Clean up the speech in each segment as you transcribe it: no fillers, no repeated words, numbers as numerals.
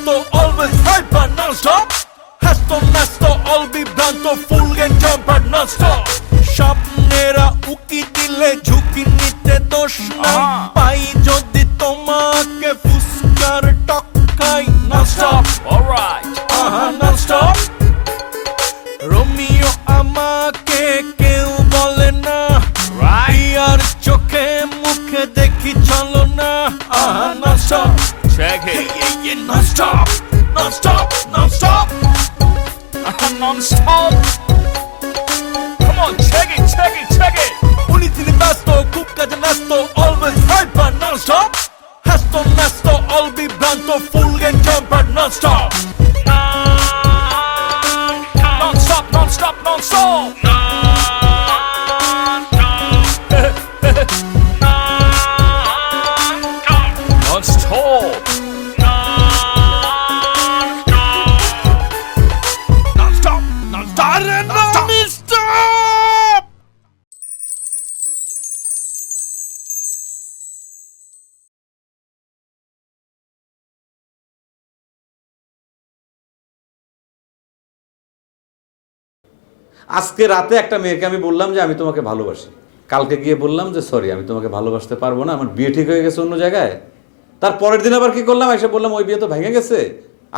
nesto, always hyper non-stop. Hesto, nesto, all be blanto, full and tempered non-stop. স্বপ্নেরা উকি দিলে ঝুঁকি নিতে দোষ নাই, পাই যদি তোমাকে ফুসকার টক্কাই non-stop. Alright, non-stop. রোমিও আমাকে কেউ বলে না, আর চোখে মুখে দেখি চলো না, non-stop. Check it, yeah, non-stop, non-stop, non-stop, non-stop. Come on, check it, check it, check it. Unitini basto, খুব কাজে nesto, always hyper non-stop. Hesto, nesto, all be blanto, full and tempered non-stop. Non-stop, non-stop, non-stop. আজকে রাতে একটা মেয়েকে আমি বললাম যে আমি তোমাকে ভালোবাসি, কালকে গিয়ে বললাম যে সরি আমি তোমাকে ভালোবাসতে পারবো না, আমার বিয়ে ঠিক হয়ে গেছে অন্য জায়গায়। তার পরের দিন আবার কি করলাম, এসে বললাম ওই বিয়ে তো ভেঙে গেছে,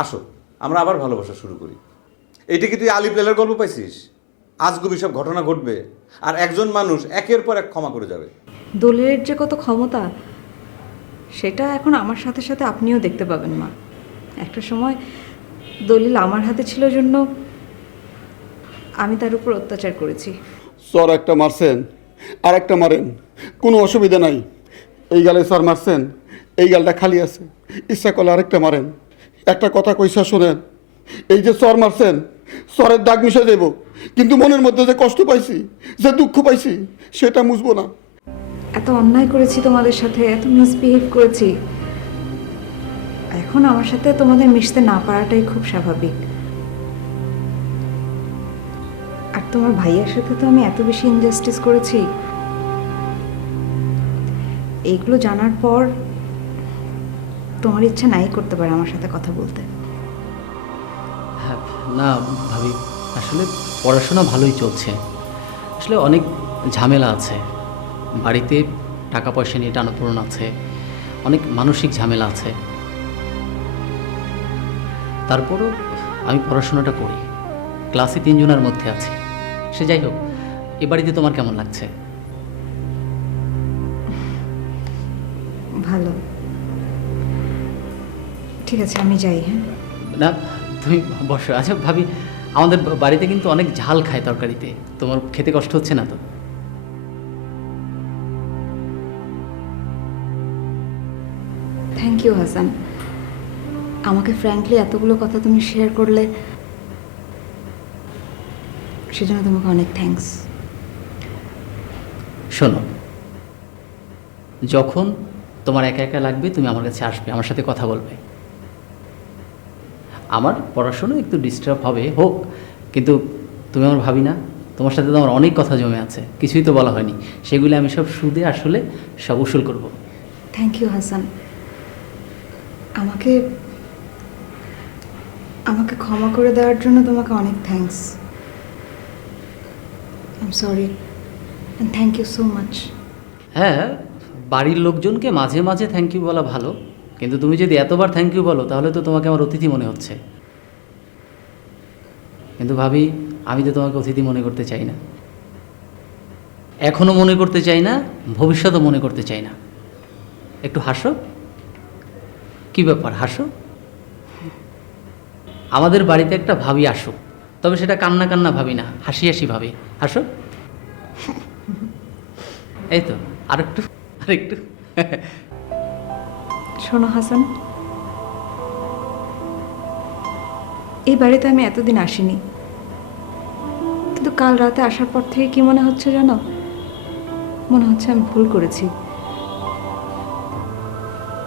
আসো আমরা আবার ভালোবাসা শুরু করি। এইটা কি তুই আলিফ লেলার গল্প পাইছিস? আজগুবি সব ঘটনা ঘটবে আর একজন মানুষ একের পর এক ক্ষমা করে যাবে। দলিলের যে কত ক্ষমতা সেটা এখন আমার সাথে সাথে আপনিও দেখতে পাবেন মা। একটা সময় দলিল আমার হাতে ছিল জন্য আমি তার উপর অত্যাচার করেছি। স্যার একটা মারছেন আর একটা মারেন, কোনো অসুবিধা নাই। এই গালে স্যার মারছেন, এই গালটা খালি আছে, ইচ্ছা করলে আরেকটা মারেন। একটা কথা কইসা শোনেন, এই যে স্যার মারছেন স্যারের দাগ মিশে দেব, কিন্তু মনের মধ্যে যে কষ্ট পাইছি, যে দুঃখ পাইছি সেটা মুছবো না। এত অন্যায় করেছি তোমাদের সাথে, এত মিসবিহেভ করেছি, এখন আমার সাথে তোমাদের মিশতে না পারাটাই খুব স্বাভাবিক। আর তোমার ভাইয়ের সাথে তো আমি এত বেশি ইনজাস্টিস করেছি, এইগুলো জানার পর তোমার ইচ্ছা নাই করতে পারে আমার সাথে কথা বলতে। হ্যাঁ না ভাবি, আসলে পড়াশোনা ভালোই চলছে, আসলে অনেক ঝামেলা আছে বাড়িতে, টাকা পয়সা নিয়ে টানাপোড়েন আছে, অনেক মানসিক ঝামেলা আছে। তারপরও আমি পড়াশোনাটা করি, ক্লাসে 3 জনের মধ্যে আছি। সে যাই হোক, এ বাড়িতে তোমার কেমন লাগছে? ভালো, ঠিক আছে আমি যাই। হ্যাঁ না তুমি বসো। আচ্ছা ভাবি, আমাদের বাড়িতে কিন্তু অনেক ঝাল খায় তরকারিতে, তোমার খেতে কষ্ট হচ্ছে না তো? থ্যাংক ইউ হাসান, আমাকে ফ্র্যাঙ্কলি এতগুলো কথা তুমি শেয়ার করলে, সেজন্য তোমাকে অনেক থ্যাঙ্কস। শোনো, যখন তোমার একা একা লাগবে তুমি আমার কাছে আসবে, আমার সাথে কথা বলবে। আমার পড়াশোনা একটু ডিস্টার্ব হবে, হোক, কিন্তু তুমি আমার ভাবি না? তোমার সাথে তো আমার অনেক কথা জমে আছে, কিছুই তো বলা হয়নি, সেগুলি আমি সব সুদে আসলে সব উসুল করব। থ্যাংক ইউ হাসান, আমাকে আমাকে ক্ষমা করে দেওয়ার জন্য তোমাকে অনেক thanks. I am sorry and thank you so much. হ্যাঁ, বাড়ির লোকজনকে মাঝে মাঝে থ্যাংক ইউ বলা ভালো, কিন্তু তুমি যদি এতবার থ্যাংক ইউ বলো তাহলে তো তোমাকে আমার অতিথি মনে হচ্ছে। কিন্তু ভাবি, আমি তো তোমাকে অতিথি মনে করতে চাই না, এখনও মনে করতে চাই না, ভবিষ্যতেও মনে করতে চাই না। একটু হাসো, কি ব্যাপার হাসো? আমাদের বাড়িতে একটা ভাবি আসুক, তবে সেটা কান্না কান্না ভাবি না, হাসি হাসি ভাবি। হাসো, এই তো, আরেকটু আরেকটু। শোনো হাসান, এই বাড়িতে আমি এতদিন আসিনি, কিন্তু কাল রাতে আসার পর থেকে কি মনে হচ্ছে জানো? মনে হচ্ছে আমি ভুল করেছি,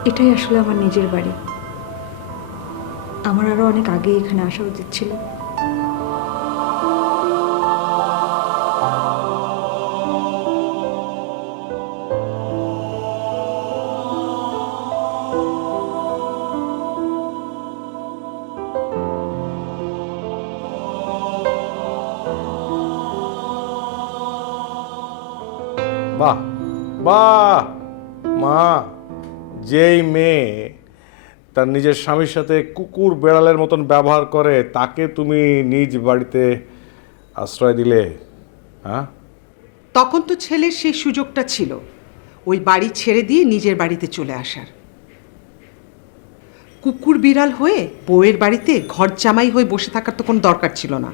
এটাই আসলে আমার নিজের বাড়ি। আমার আরো অনেক আগে এখানে আসা উচিত ছিল। বাহ বাহ মা, যেই মেয়ে তার নিজের স্বামীর সাথে কুকুর বেড়ালের মতন ব্যবহার করে তাকে তুমি নিজ বাড়িতে আশ্রয় দিলে, হ্যাঁ? তখন তো ছেলের সেই সুযোগটা ছিল ওই বাড়ি ছেড়ে দিয়ে নিজের বাড়িতে চলে আসার। কুকুর বিড়াল হয়ে বউয়ের বাড়িতে ঘর জামাই হয়ে বসে থাকার তো কোনো দরকার ছিল না।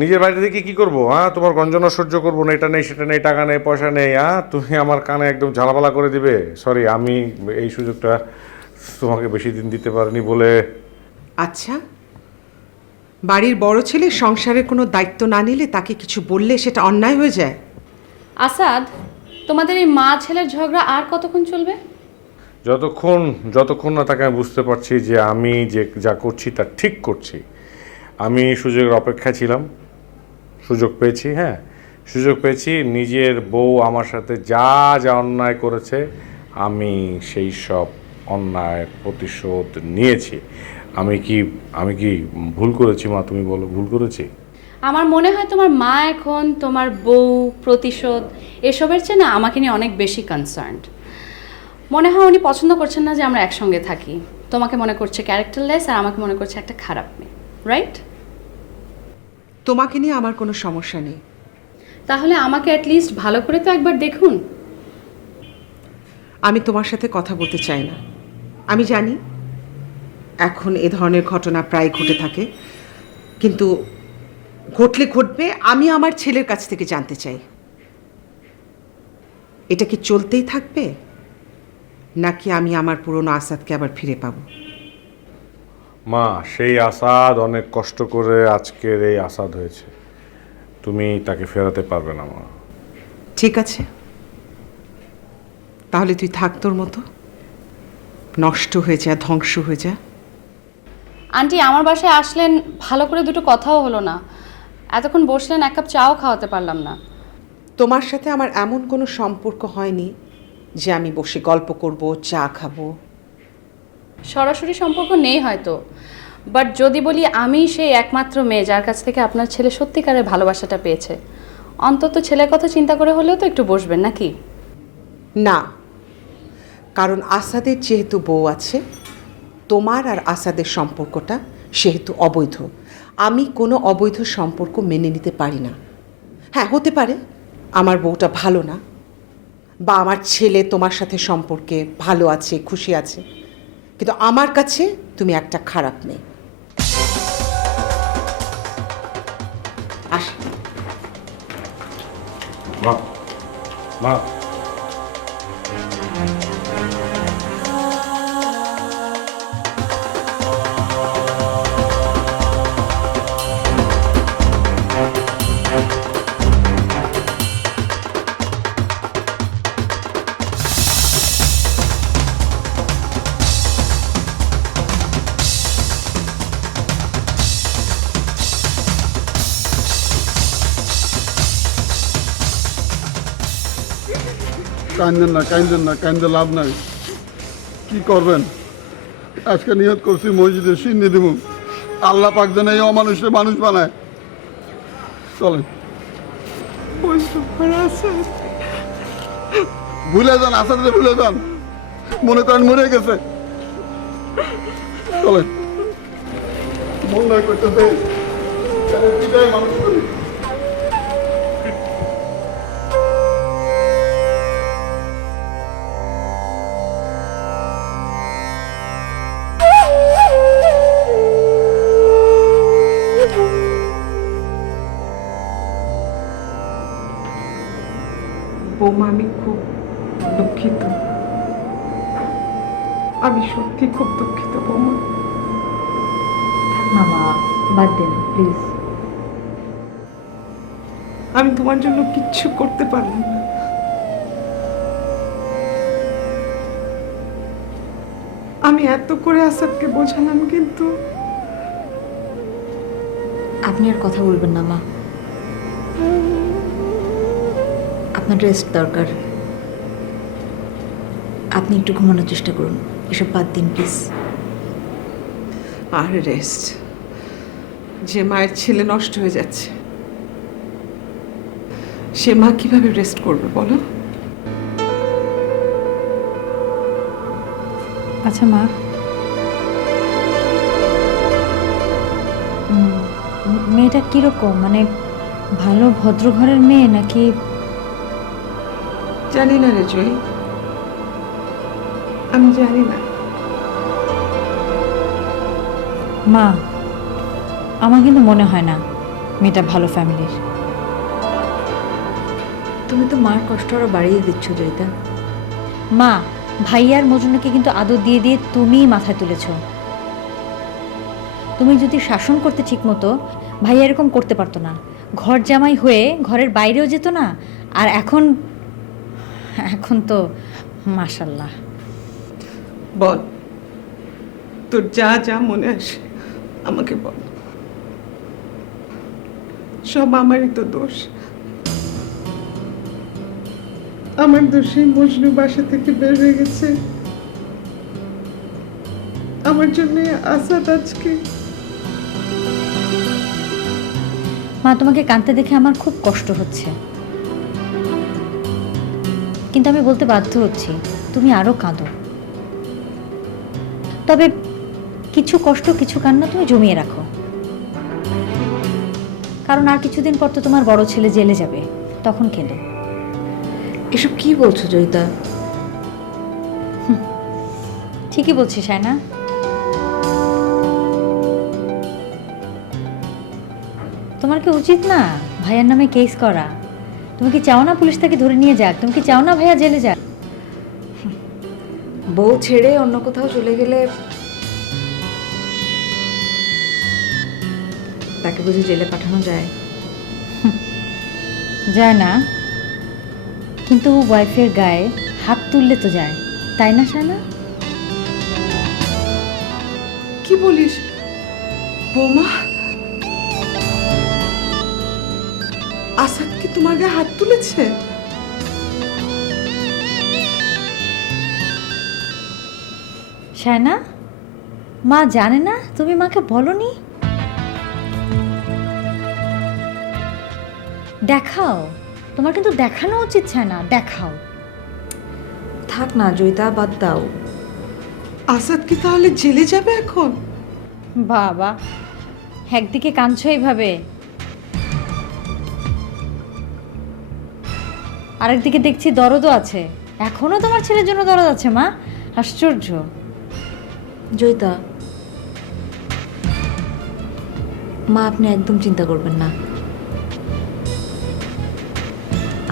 নিজের বাড়িতে থেকে কি করবো? হ্যাঁ, তোমার গঞ্জনা সহ্য করবো না, এটা নেই সেটা নেই, টাকা নেই পয়সা নেই, হ্যাঁ? তুমি আমার কানে একদম ঝালাপালা করে দিবে। সরি, আমি এই সুযোগটা তোমাকে বেশি দিন দিতে পারিনি বলে। আচ্ছা, বাড়ির বড় ছেলে সংসারের কোনো দায়িত্ব না নিলে তাকে কিছু বললে সেটা অন্যায় হয়ে যায়। আসাদ, তোমাদের এই মা ছেলের ঝগড়া আর কতক্ষণ চলবে? যতক্ষণ না তাকে আমি বুঝতে পারছি যে আমি যে যা করছি তা ঠিক করছি। আমি সুযোগের অপেক্ষায় ছিলাম, সুযোগ পেয়েছি। হ্যাঁ, সুযোগ পেয়েছি। নিজের বউ আমার সাথে যা যা অন্যায় করেছে আমি সেই সব অন্যায় প্রতিশোধ নিয়েছি। আমি কি ভুল করেছি মা? তুমি বলো, ভুল করেছি? আমার মনে হয় তোমার মা এখন তোমার বউ, প্রতিশোধ এসবের চেয়ে না আমাকে নিয়ে অনেক বেশি কনসার্নড। মনে হয় উনি পছন্দ করছেন না যে আমরা একসঙ্গে থাকি। তোমাকে মনে করছে ক্যারেক্টারলেস, আর আমাকে মনে করছে একটা খারাপ মেয়ে, রাইট? তোমাকে নিয়ে আমার কোনো সমস্যা নেই। তাহলে আমাকে অ্যাটলিস্ট ভালো করে তো একবার দেখুন। আমি তোমার সাথে কথা বলতে চাই না। আমি জানি এখন এ ধরনের ঘটনা প্রায় ঘটে থাকে, কিন্তু ঘটলে ঘটবে। আমি আমার ছেলের কাছ থেকে জানতে চাই, এটা কি চলতেই থাকবে নাকি আমি আমার পুরনো আসাদকে আবার ফিরে পাবো? মা, সেই আসাদ অনেক কষ্ট করে আজকের এই আসাদ হয়েছে। তুমি তাকে ফেরাতে পারবে না মা। ঠিক আছে, তাহলে তুই থাক তোর মতো, নষ্ট হয়ে যা, ধ্বংস হয়ে যা। আন্টি আমার বাসায় আসলেন, ভালো করে দুটো কথাও হলো না। এতক্ষণ বসলেন, এক কাপ চাও খাওয়াতে পারলাম না। তোমার সাথে আমার এমন কোনো সম্পর্ক হয়নি যে আমি বসে গল্প করব, চা খাবো। সরাসরি সম্পর্ক নেই হয়তো, বাট যদি বলি আমি সেই একমাত্র মেয়ে যার কাছ থেকে আপনার ছেলে সত্যিকারের ভালোবাসাটা পেয়েছে, অন্তত ছেলের কথা চিন্তা করে হলেও তো একটু বসবেন নাকি? না, কারণ আসাদের যেহেতু বউ আছে, তোমার আর আসাদের সম্পর্কটা সেহেতু অবৈধ। আমি কোনো অবৈধ সম্পর্ক মেনে নিতে পারি না। হ্যাঁ, হতে পারে আমার বউটা ভালো না, বা আমার ছেলে তোমার সাথে সম্পর্কে ভালো আছে, খুশি আছে, কিন্তু আমার কাছে তুমি একটা খারাপ মেয়ে। আসি। মা, মা, কান্দেন না, কান্দেন না, কান্দে লাভ নাই। কি করবেন? আজকে নিয়ত করছি মসজিদে সিন্নি দিব। আল্লাহ পাক যেন এই অমানুষের মানুষ বানায়। চলেন, ভুলে যান, আসাদে ভুলে যান, মনে করেন মরে গেছে। চলেন, মন নয় করতেছে মানুষ করি। বৌমা, আমি খুব দুঃখিত। আমি সত্যি খুব দুঃখিত বৌমা। থাক না মা, বাদ দেন প্লিজ। আমি তোমার জন্য কিচ্ছু করতে পারলাম না। আমি এত করে আসাদকে বোঝালাম, কিন্তু আপনি আর কথা বলবেন না মা, আপনার রেস্ট দরকার। আপনি একটু ঘুমানোর চেষ্টা করুন, এসব বাদ দিন প্লিজ। R rest? যে মায়ের ছেলে নষ্ট হয়ে যাচ্ছে, সে মা কিভাবে রেস্ট করবে বলো? আচ্ছা মা, মেয়েটা কিরকম, মানে ভালো ভদ্র ঘরের মেয়ে নাকি? জানি না রে জয়ী, আমি জানি না। মা, আমার কিন্তু মনে হয় না মেয়েটা ভালো ফ্যামিলির। তুমি তো মার কষ্ট আরো বাড়িয়ে দিচ্ছ জয়িতা। মা, ভাইয়ার মজনুকে কিন্তু আদর দিয়ে দিয়ে তুমিই মাথায় তুলেছ। তুমি যদি শাসন করতে ঠিক মতো, ভাইয়া এরকম করতে পারতো না। ঘর জামাই হয়ে ঘরের বাইরেও যেত না। আর এখন এখন তো মাশাল্লাহ। বল, তোর যা যা মনে আসে আমাকে বল। সব আমারই তো দোষ। আমার দোষে মজনু বাসা থেকে বের হয়ে গেছে। আমার জন্য আসাদ আজকে। মা, তোমাকে কাঁদতে দেখে আমার খুব কষ্ট হচ্ছে, কিন্তু আমি বলতে বাধ্য হচ্ছি তুমি আরো কাঁদো। তবে কিছু কষ্ট কিছু কান্না তুমি জমিয়ে রাখো, কারণ আর কিছুদিন পর তো তোমার বড় ছেলে জেলে যাবে, তখন কেঁদো। এসব কি বলছো জয়িতা? ঠিকই বলছি সায়না। তোমার কি উচিত না ভাইয়ার নামে কেস করা? তুমি কি চাও না পুলিশ তাকে ধরে নিয়ে যাক? তুমি কি চাও না ভাইয়া জেলে যাক? বউ ছেড়ে অন্য কোথাও চলে গেলে তাকে বুঝি জেলে পাঠানো যায়? যায় না, কিন্তু ওয়াইফের গায়ে হাত তুললে তো যায়, তাই না সায়না? কি বলিস বৌমা? আসাদ কি তোমার গায়ে হাত তুলেছে? সায়না, মা জানে না? তুমি মাকে বলনি? দেখাও, তোমার কিন্তু দেখানো উচিত সায়না, দেখাও। থাক না জয়িতা, বাদ দাও। আসাদ কি তাহলে জেলে যাবে এখন? বাবা, একদিকে কাঁদছো এইভাবে, আরেকদিকে দেখছি দরদও আছে। এখনো তোমার ছেলের জন্য দরদ আছে মা, আশ্চর্য। জয়িতা মা, আপনি একদম চিন্তা করবেন না।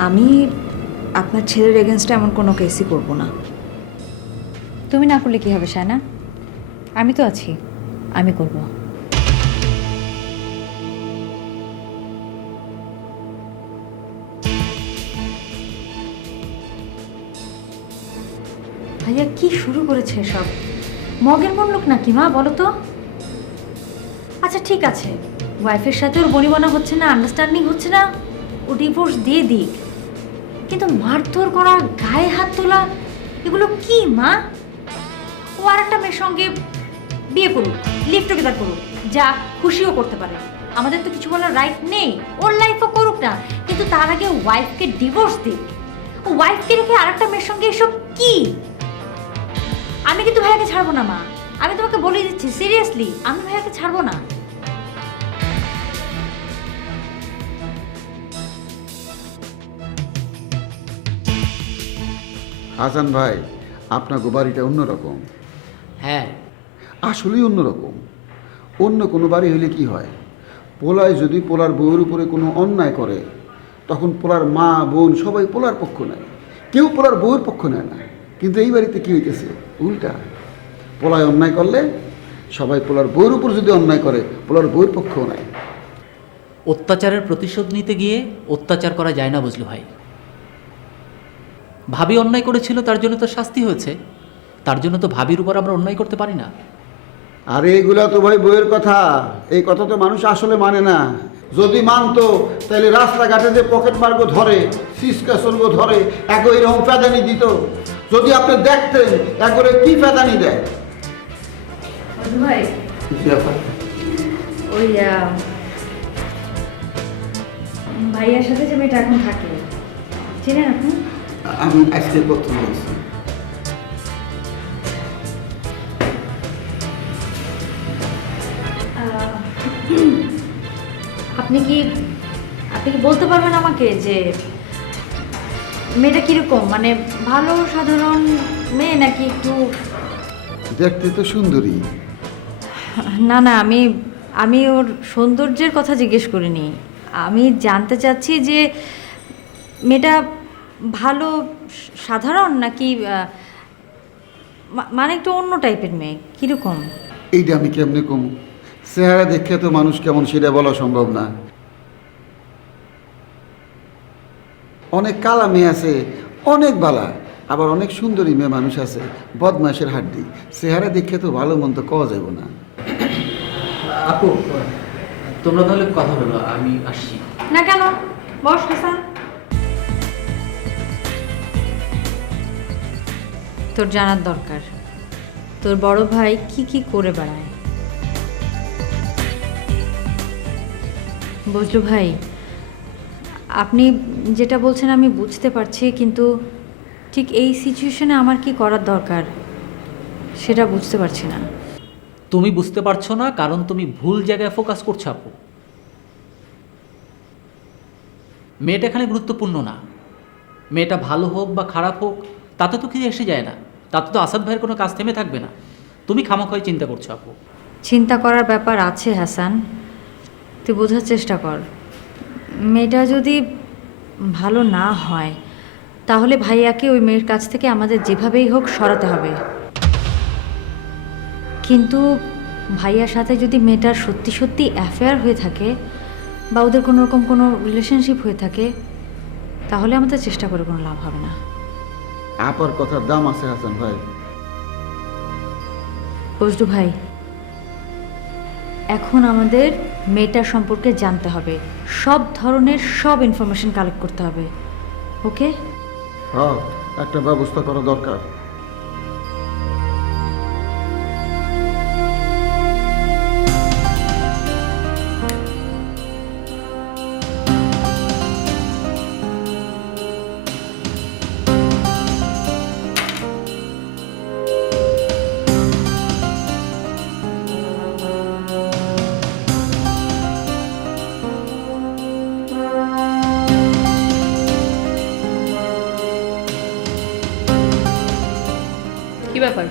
আমি আপনার ছেলের এগেনস্টে এমন কোনো কেসই করব না। তুমি না করলে কি হবে সায়না? আমি তো আছি, আমি করব। ভাইয়া কি শুরু করেছে সব? মগের মন লোক নাকি মা, বলো তো? আচ্ছা ঠিক আছে, ওয়াইফের সাথে ওর বনিবনা হচ্ছে না, আন্ডারস্ট্যান্ডিং হচ্ছে না, ও ডিভোর্স দিয়ে দিক, কিন্তু মারধর করা, গায়ে হাত তোলা, এগুলো কি মা? ও আর একটা মেয়ের সঙ্গে বিয়ে করুক, লিভ টুগেদার করুক, যা খুশিও করতে পারে, আমাদের তো কিছু বলার রাইট নেই। ওর লাইফও করুক না, কিন্তু তার আগে ওয়াইফকে ডিভোর্স দিক। ও ওয়াইফকে রেখে আর একটা মেয়ের সঙ্গে এসব কি? আমি কিন্তু ভাইয়াকে ছাড়বো না মা, আমি তোমাকে বলে দিচ্ছি সিরিয়াসলি, আমি ভাইয়াকে ছাড়বো না। হাসান ভাই, আপনার বাড়িটা অন্যরকম। হ্যাঁ, আসলেই অন্যরকম। অন্য কোনো বাড়ি হইলে কি হয়, পোলায় যদি পোলার বউয়ের উপরে কোনো অন্যায় করে, তখন পোলার মা বোন সবাই পোলার পক্ষ নেয়, কেউ পোলার বউয়ের পক্ষ নেয় না। কিন্তু এই বাড়িতে কী হইতেছে, উল্টা। পোলায় অন্যায় করলে সবাই পোলার বউয়ের উপর যদি অন্যায় করে, পোলার বউয়ের পক্ষও নেয়। অত্যাচারের প্রতিশোধ নিতে গিয়ে অত্যাচার করা যায় না বুঝলু ভাই। ভাবি অন্যায় করেছিল, তার জন্য তো শাস্তি হয়েছে, তার জন্য তো ভাবির উপর আমরা অন্যায় করতে পারি না। আরে এগুলা তো ভাই বইয়ের কথা, এই কথা তো মানুষ আসলে মানে না। যদি মানতো তাহলে রাস্তাঘাটে যে পকেট মার্গো ধরে, সিসকা সর্গ ধরে, একই এরকম প্যাদানি দিত। যদি আপনি দেখতেন একবারে কি প্যাদানি দেয়। ভাই ওই ভাইয়ার সাথে যে মেয়েটা এখন থাকে, চেনেন আপনি? আমি আজকে প্রথম বলছি। আপনি কি বলতে পারবেন আমাকে যে মেয়েটা কিরকম, মানে ভালো সাধারণ মেয়ে নাকি একটু? দেখতে তো সুন্দরী। না না, আমি ওর সৌন্দর্যের কথা জিজ্ঞেস করিনি। আমি জানতে চাচ্ছি যে মেয়েটা ভালো সাধারণ নাকি মানে একটু অন্য টাইপের মেয়ে, কীরকম? এইটা আমি কেমনে কম, চেহারা দেখে তো মানুষ কেমন সেটা বলা সম্ভব না। অনেক কালা মেয়ে আছে, অনেক বালা, আবার অনেক সুন্দরী মেয়ে মানুষ আছে, বদমাসের হাড্ডি। চেহারা দেখে তো ভালো মন্দ কওয়া যাব না। আপু, তোমরা তাহলে কথা বলো, আমি আসছি। না কেন, বস হাসান। তোর জানার দরকার তোর বড় ভাই কি কি করে বেড়ায়। বুঝলো ভাই, আপনি যেটা বলছেন আমি বুঝতে পারছি, কিন্তু ঠিক এই সিচুয়েশনে আমার কি করার দরকার সেটা বুঝতে পারছি না। তুমি বুঝতে পারছো না কারণ তুমি ভুল জায়গায় ফোকাস করছো আপু। মেয়েটা এখানে গুরুত্বপূর্ণ না। মেয়েটা ভালো হোক বা খারাপ হোক তাতে তো কিছু এসে যায় না, তাতে তো আসাদ ভাইয়ের কোনো কাজ থেমে থাকবে না। তুমি খামাখয় চিন্তা করছো আপু। চিন্তা করার ব্যাপার আছে হাসান, তুই বোঝার চেষ্টা কর। মেয়েটা যদি ভালো না হয় তাহলে ভাইয়াকে ওই মেয়ের কাছ থেকে আমাদের যেভাবেই হোক সরাতে হবে। কিন্তু ভাইয়ার সাথে যদি মেয়েটার সত্যি সত্যি অ্যাফেয়ার হয়ে থাকে বা ওদের কোনো রকম কোনো রিলেশনশিপ হয়ে থাকে তাহলে আমাদের চেষ্টা করে কোনো লাভ হবে না। আপার কথার দাম আছে হাসান ভাই। বজলু ভাই, এখন আমাদের মেয়েটার সম্পর্কে জানতে হবে, সব ধরনের সব ইনফরমেশন কালেক্ট করতে হবে। ওকে? হ্যাঁ, একটা ব্যবস্থা করা দরকার। কি ব্যাপার,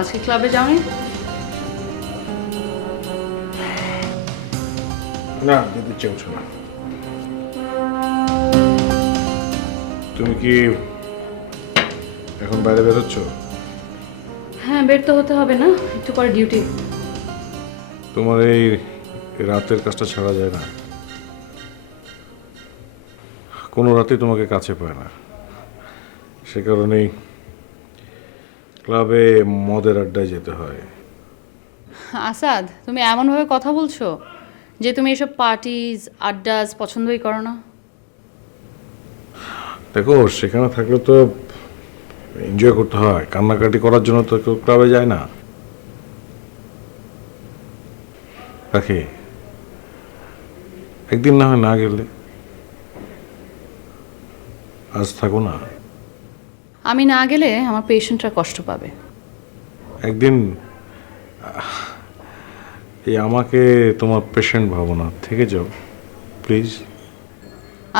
আজকে ক্লাবে যাওনি? না, যেতে ইচ্ছে করছে না। তুমি কি এখন বাইরে বেরোচ্ছ? হ্যাঁ, বের তো হতে হবে না, একটু পরে ডিউটি। তোমার এই রাতের কাজটা ছাড়া যায় না। কোনো রাতেই তোমাকে কাছে পায় না, সে কারণেই ক্লাবে মদের আড্ডায় যেতে হয়। আসাদ, তুমি এমনভাবে কথা বলছো যে তুমি এসব পার্টিজ আড্ডাজ পছন্দই করো না। দেখো, সেখানে থাকলে তো এনজয় করতে হয়, কান্নাকাটি করার জন্য তো কেউ ক্লাবে যায় না। রাখি, একদিন না হয় না গেলে, আজ থাকো না। আমি না গেলে আমার পেশেন্টরা কষ্ট পাবে। একদিন এই আমাকে তোমার পেশেন্ট ভাবো না, থেকে যাও প্লিজ।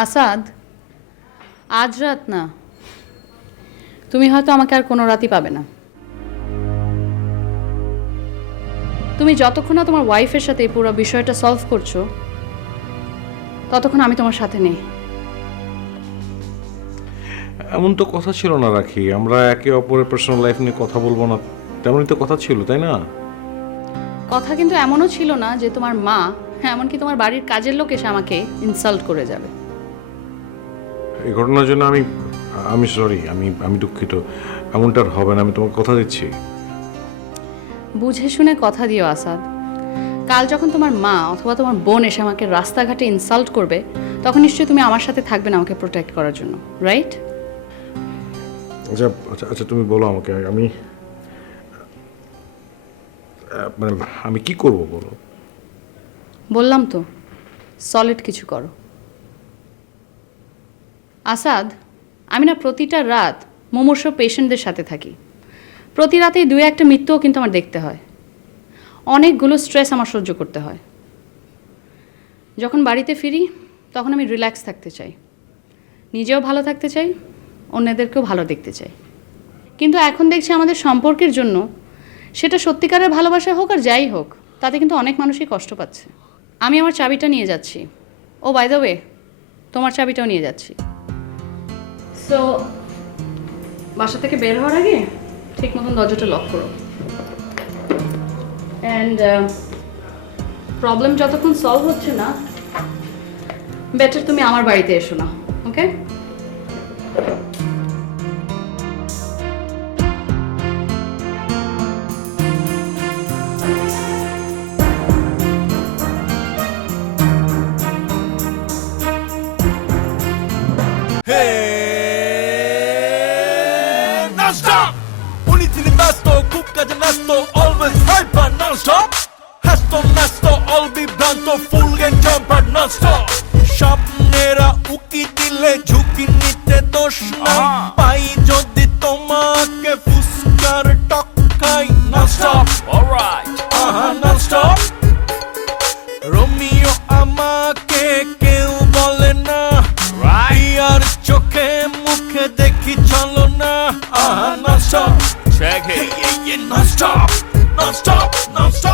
আসাদ, আজ রাত না, তুমি হয়তো আমাকে আর কোনো রাতই পাবে না। তুমি যতক্ষণ না তোমার ওয়াইফের সাথে এই পুরো বিষয়টা সলভ করছো ততক্ষণ আমি তোমার সাথে নেই। এমন তো কথা ছিল না রাখি, আমরা একে অপরের পার্সোনাল লাইফ নিয়ে কথা বলবো না, তেমনই তো কথা ছিল, তাই না? কথা কিন্তু এমনও ছিল না যে তোমার মা, এমনকি তোমার বাড়ির কাজের লোক এসে আমাকে ইনসাল্ট করে যাবে। এই ঘটনার জন্য আমি সরি, আমি দুঃখিত। এমনটা আর হবে না, আমি তোমাকে কথা দিচ্ছি। বুঝে শুনে কথা দিও আসাদ। কাল যখন তোমার মা অথবা তোমার বোন এসে আমাকে রাস্তাঘাটে ইনসাল্ট করবে তখন নিশ্চয়ই তুমি আমার সাথে থাকবে না আমাকে প্রোটেক্ট করার জন্য, রাইট? আচ্ছা আচ্ছা আচ্ছা, তুমি বলো আমাকে, মানে আমি কি করব বলো? বললাম তো, সলিড কিছু করো। আসাদ, আমি না প্রতিটা রাত মুমূর্ষু পেশেন্টদের সাথে থাকি। প্রতি রাতেই 2-1টা মৃত্যুও কিন্তু আমার দেখতে হয়, অনেকগুলো স্ট্রেস আমার সহ্য করতে হয়। যখন বাড়িতে ফিরি তখন আমি রিল্যাক্স থাকতে চাই, নিজেও ভালো থাকতে চাই, অন্যদেরকেও ভালো দেখতে চাই। কিন্তু এখন দেখছি আমাদের সম্পর্কের জন্য, সেটা সত্যিকারের ভালোবাসা হোক আর যাই হোক, তাতে কিন্তু অনেক মানুষই কষ্ট পাচ্ছে। আমি আমার চাবিটা নিয়ে যাচ্ছি। ও বাই দ্য ওয়ে, তোমার চাবিটাও নিয়ে যাচ্ছি। সো বাসা থেকে বের হওয়ার আগে ঠিক মতন দরজাটা লক করো। অ্যান্ড প্রবলেম যতক্ষণ সলভ হচ্ছে না, বেটার তুমি আমার বাড়িতে এসো না, ওকে? Hey, non-stop. Uniti nasto, kupkaje nasto, always hyper non-stop. Hasto nasto, all be blanto, full and tempered non-stop. স্বপ্নেরা উকি দিলে ঝুঁকি নিতে দোষ নাই, পাই যদি তোমাকে ফুসকার টক্কাই non-stop. Alright, non-stop. রোমিও আমাকে কেউ বলে না, আর চোখে মুখে দেখি চলো না, non-stop. Check it, non-stop, non-stop, non-stop.